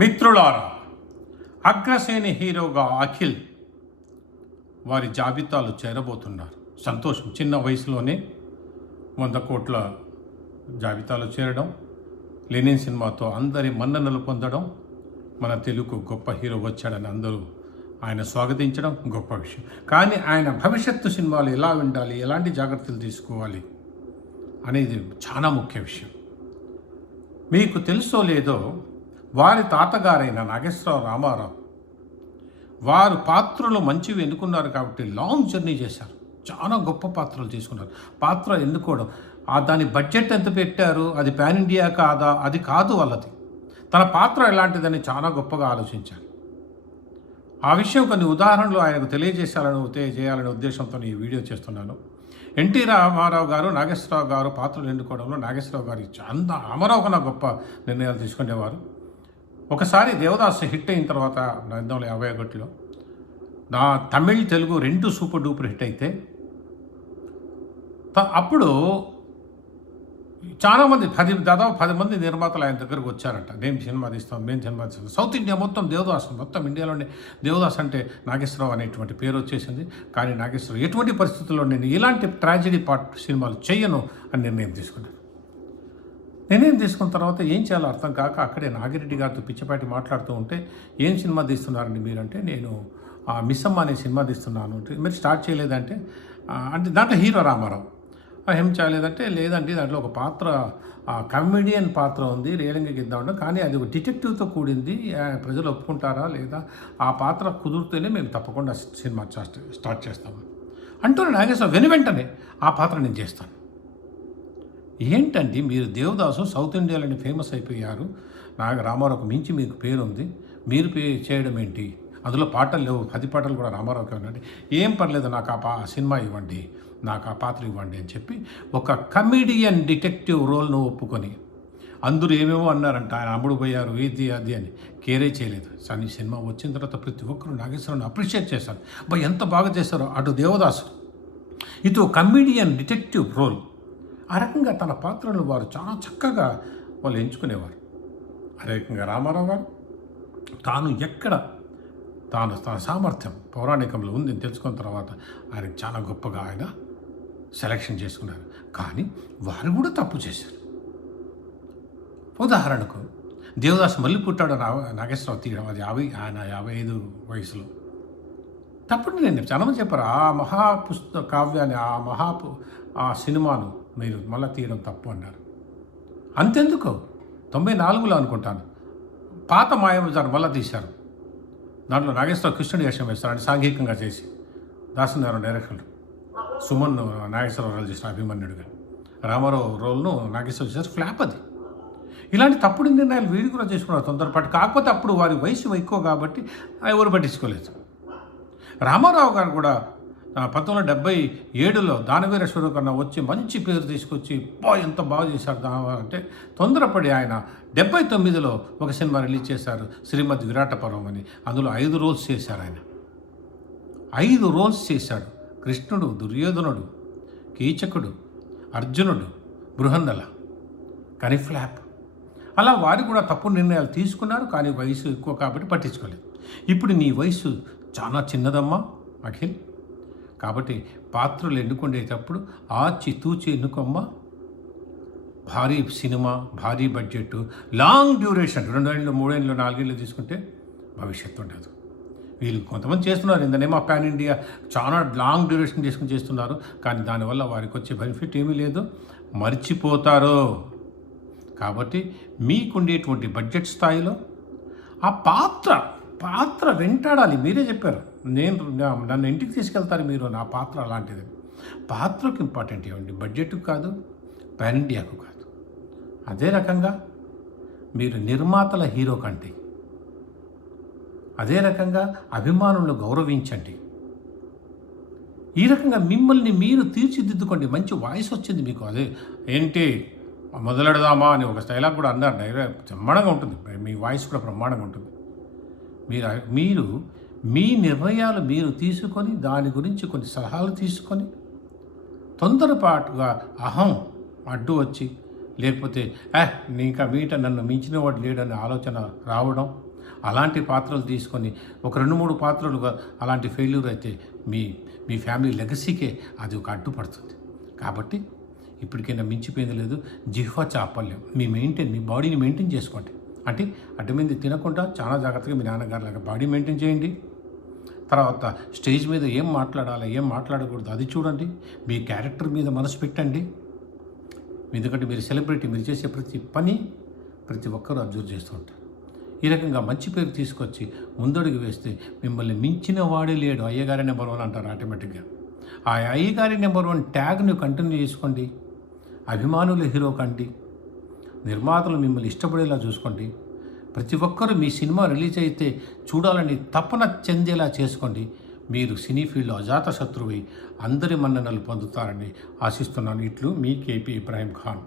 మిత్రులారా, అగ్రశ్రేణి హీరోగా అఖిల్ వారి జాబితాలో చేరబోతున్నారు. సంతోషం. చిన్న వయసులోనే 100 కోట్ల జాబితాలో చేరడం, లెనిన్ సినిమాతో అందరి మన్ననలు పొందడం, మన తెలుగు గొప్ప హీరో వచ్చాడని అందరూ ఆయన స్వాగతించడం గొప్ప విషయం. కానీ ఆయన భవిష్యత్తు సినిమాలు ఎలా ఉండాలి, ఎలాంటి జాగ్రత్తలు తీసుకోవాలి అనేది చాలా ముఖ్య విషయం. మీకు తెలుసో లేదో, వారి తాతగారైన నాగేశ్వరరావు రామారావు వారు పాత్రలు మంచివి ఎన్నుకున్నారు కాబట్టి లాంగ్ జర్నీ చేశారు. చాలా గొప్ప పాత్రలు తీసుకున్నారు. పాత్ర ఎన్నుకోవడం, దాని బడ్జెట్ ఎంత పెట్టారు, అది పాన్ ఇండియా కాదా, అది కాదు వాళ్ళది. తన పాత్ర ఎలాంటిదని చాలా గొప్పగా ఆలోచించారు. ఆ విషయం కొన్ని ఉదాహరణలు ఆయనకు తెలియజేయాలనే ఉద్దేశంతో ఈ వీడియో చేస్తున్నాను. ఎన్టీ రామారావు గారు, నాగేశ్వరరావు గారు పాత్రలు ఎన్నుకోవడంలో నాగేశ్వరరావు గారు రామారావు కన్నా గొప్ప నిర్ణయాలు తీసుకునేవారు. ఒకసారి దేవదాస్ హిట్ అయిన తర్వాత 1951లో Tamil Telugu 2 super duper hit అయితే అప్పుడు చాలామంది దాదాపు 10 మంది నిర్మాతలు ఆయన దగ్గరకు వచ్చారట. మేము సినిమా తీస్తాం. సౌత్ ఇండియా మొత్తం దేవదాస్, మొత్తం ఇండియాలోనే దేవదాస్ అంటే నాగేశ్వరరావు అనేటువంటి పేరు వచ్చేసింది. కానీ నాగేశ్వరరావు ఎటువంటి పరిస్థితుల్లో నేను ఇలాంటి ట్రాజడీ సినిమాలు చేయను అని నిర్ణయం తీసుకున్న తర్వాత ఏం చేయాలో అర్థం కాక అక్కడే నాగిరెడ్డి గారితో పిచ్చపాటి మాట్లాడుతూ ఉంటే, ఏం సినిమా తీస్తున్నారండి మీరంటే, నేను మిస్సమ్మ అనే సినిమా తీస్తున్నాను అంటే, మీరు స్టార్ట్ చేయలేదంటే, అంటే దాంట్లో హీరో రామారావు ఏం చేయలేదంటే, లేదండి దాంట్లో ఒక పాత్ర కమెడియన్ పాత్ర ఉంది, రేలంగికి ఇద్దామంటే, కానీ అది ఒక డిటెక్టివ్తో కూడింది, ప్రజలు ఒప్పుకుంటారా లేదా, ఆ పాత్ర కుదిరితేనే మేము తప్పకుండా సినిమా స్టార్ట్ చేస్తాము అంటూ నాగేశ్వర వెంటనే ఆ పాత్ర నేను చేస్తాను. ఏంటండి మీరు దేవదాసు సౌత్ ఇండియాలోనే ఫేమస్ అయిపోయారు, రామారావుకు మించి మీకు పేరుంది, మీరు చేయడం ఏంటి, అందులో పాటలు లేవు, 10 పాటలు కూడా రామారావుకి ఇవ్వండి, ఏం పర్లేదు నాకు ఆ సినిమా ఇవ్వండి, నాకు ఆ పాత్ర ఇవ్వండి అని చెప్పి ఒక కమెడియన్ డిటెక్టివ్ రోల్ను ఒప్పుకొని, అందరూ ఏమేమో అన్నారంట, ఆయన అమ్ముడు పోయారు, ఇది అది అని కేరే చేయలేదు. కానీ సినిమా వచ్చిన తర్వాత ప్రతి ఒక్కరు నాగేశ్వరరావుని అప్రిషియేట్ చేశారు. ఎంత బాగా చేశారో, అటు దేవదాసు ఇటు కమెడియన్ డిటెక్టివ్ రోల్. ఆ రకంగా తన పాత్రలు వారు చాలా చక్కగా వాళ్ళు ఎంచుకునేవారు. అదే రకంగా రామారావు గారు తన సామర్థ్యం పౌరాణికంలో ఉందని తెలుసుకున్న తర్వాత ఆయనకు చాలా గొప్పగా ఆయన సెలెక్షన్ చేసుకున్నారు. కానీ వారు కూడా తప్పు చేశారు. ఉదాహరణకు దేవదాసు మళ్ళీ పుట్టాడు నాగేశ్వరరావు తీయడం, అది ఆయన 55 వయసులో. తప్పుడు నేను చాలా మంది చెప్పారు, ఆ కావ్యాన్ని ఆ సినిమాను మీరు మళ్ళీ తీయడం తప్పు అన్నారు. అంతెందుకు 94లో అనుకుంటాను పాత మాయాబజార్ మళ్ళీ తీశారు. దాంట్లో నాగేశ్వరరావు కృష్ణుడి వేషం వేస్తారు, అంటే సాంఘికంగా చేసి. దాసనారాయణ డైరెక్టర్, సుమన్ నాగేశ్వరరావు రోల్ చేసిన అభిమన్యుడిగా, రామారావు రోల్ను నాగేశ్వరరావు చేశారు. ఫ్లాప్ అది. ఇలాంటి తప్పుడు నిర్ణయాలు వీడి కూడా చేసుకున్నారు తొందరపాటు. కాకపోతే అప్పుడు వారి వయసు ఎక్కువ కాబట్టి ఎవరు పట్టించుకోలేదు. రామారావు గారు కూడా 1977లో దానవీర కన్నా వచ్చి మంచి పేరు తీసుకొచ్చి ఎంత బాగా చేశారు అంటే, తొందరపడి ఆయన 79లో ఒక సినిమా రిలీజ్ చేశారు, శ్రీమద్ విరాటపర్వం అని. అందులో 5 రోల్స్ చేశారు ఆయన. 5 రోల్స్ చేశాడు. కృష్ణుడు, దుర్యోధనుడు, కీచకుడు, అర్జునుడు, బృహన్నల. కానీ ఫ్లాప్. అలా వారు కూడా తప్పుడు నిర్ణయాలు తీసుకున్నారు. కానీ వయసు ఎక్కువ కాబట్టి పట్టించుకోలేదు. ఇప్పుడు నీ వయసు చాలా చిన్నదమ్మా అఖిల్, కాబట్టి పాత్రలు ఎన్నుకునేటప్పుడు ఆచితూచి ఎన్నుకోమ్మా. భారీ సినిమా, భారీ బడ్జెట్, లాంగ్ డ్యూరేషన్, 2 ఏళ్ళు 3 ఏళ్ళు 4 ఏళ్ళు తీసుకుంటే భవిష్యత్తు ఉండదు. వీళ్ళు కొంతమంది చేస్తున్నారు, ఇందనేమో పాన్ ఇండియా చాలా లాంగ్ డ్యూరేషన్ తీసుకుని చేస్తున్నారు. కానీ దానివల్ల వారికి వచ్చే బెనిఫిట్ ఏమీ లేదు, మర్చిపోతారు. కాబట్టి మీకుండేటువంటి బడ్జెట్ స్థాయిలో ఆ పాత్ర వెంటాడాలి. మీరే చెప్పారు, నన్ను ఇంటికి తీసుకెళ్తారు మీరు, నా పాత్ర అలాంటిది. పాత్రకు ఇంపార్టెంట్ ఇవ్వండి, బడ్జెట్కు కాదు, పాన్ ఇండియాకు కాదు. అదే రకంగా మీరు నిర్మాతల హీరో కంటే, అదే రకంగా అభిమానులను గౌరవించండి. ఈ రకంగా మిమ్మల్ని మీరు తీర్చిదిద్దుకోండి. మంచి వాయిస్ వచ్చింది మీకు, అదే ఏంటి మొదలెడదామా అని ఒక డైలాగ్ కూడా అన్నారు. బ్రహ్మాండంగా ఉంటుంది, మీ వాయిస్ కూడా బ్రహ్మాండంగా ఉంటుంది. మీరు మీ నిర్ణయాలు మీరు తీసుకొని, దాని గురించి కొన్ని సలహాలు తీసుకొని, తొందరపాటుగా అహం అడ్డు వచ్చి, లేకపోతే ఇంకా నన్ను మించిన వాడు లేడనే ఆలోచన రావడం, అలాంటి పాత్రలు తీసుకొని ఒక 2-3 పాత్రలుగా అలాంటి ఫెయిల్యూర్ అయితే మీ మీ ఫ్యామిలీ లెగసీకే అది ఒక అడ్డుపడుతుంది. కాబట్టి ఇప్పటికైనా మించిపోయింది లేదు. జిహ్వ చాపల్యం మీ బాడీని మెయింటైన్ చేసుకోండి. అంటే అడ్డమైంది తినకుండా చాలా జాగ్రత్తగా మీ నాన్నగారిలాగా బాడీ మెయింటైన్ చేయండి. తర్వాత స్టేజ్ మీద ఏం మాట్లాడాలి, ఏం మాట్లాడకూడదు అది చూడండి. మీ క్యారెక్టర్ మీద మనసు పెట్టండి. ఎందుకంటే మీరు సెలబ్రిటీ, మీరు చేసే ప్రతి పని ప్రతి ఒక్కరూ అబ్జర్వ్ చేస్తూ ఉంటారు. ఈ రకంగా మంచి పేరు తీసుకొచ్చి ముందడుగు వేస్తే మిమ్మల్ని మించిన వాడే లేడు. అయ్యగారి నెంబర్ 1 అంటారు ఆటోమేటిక్గా. ఆ అయ్యగారి నెంబర్ 1 ట్యాగ్ను కంటిన్యూ చేసుకోండి. అభిమానులు హీరో కండి, నిర్మాతలు మిమ్మల్ని ఇష్టపడేలా చూసుకోండి. ప్రతి ఒక్కరూ మీ సినిమా రిలీజ్ అయితే చూడాలని తపన చెందేలా చేసుకోండి. మీరు సినీ ఫీల్డ్లో అజాత శత్రువై అందరి మన్ననలు పొందుతారని ఆశిస్తున్నాను. ఇట్లు మీ కేపీ ఇబ్రాహీం ఖాన్.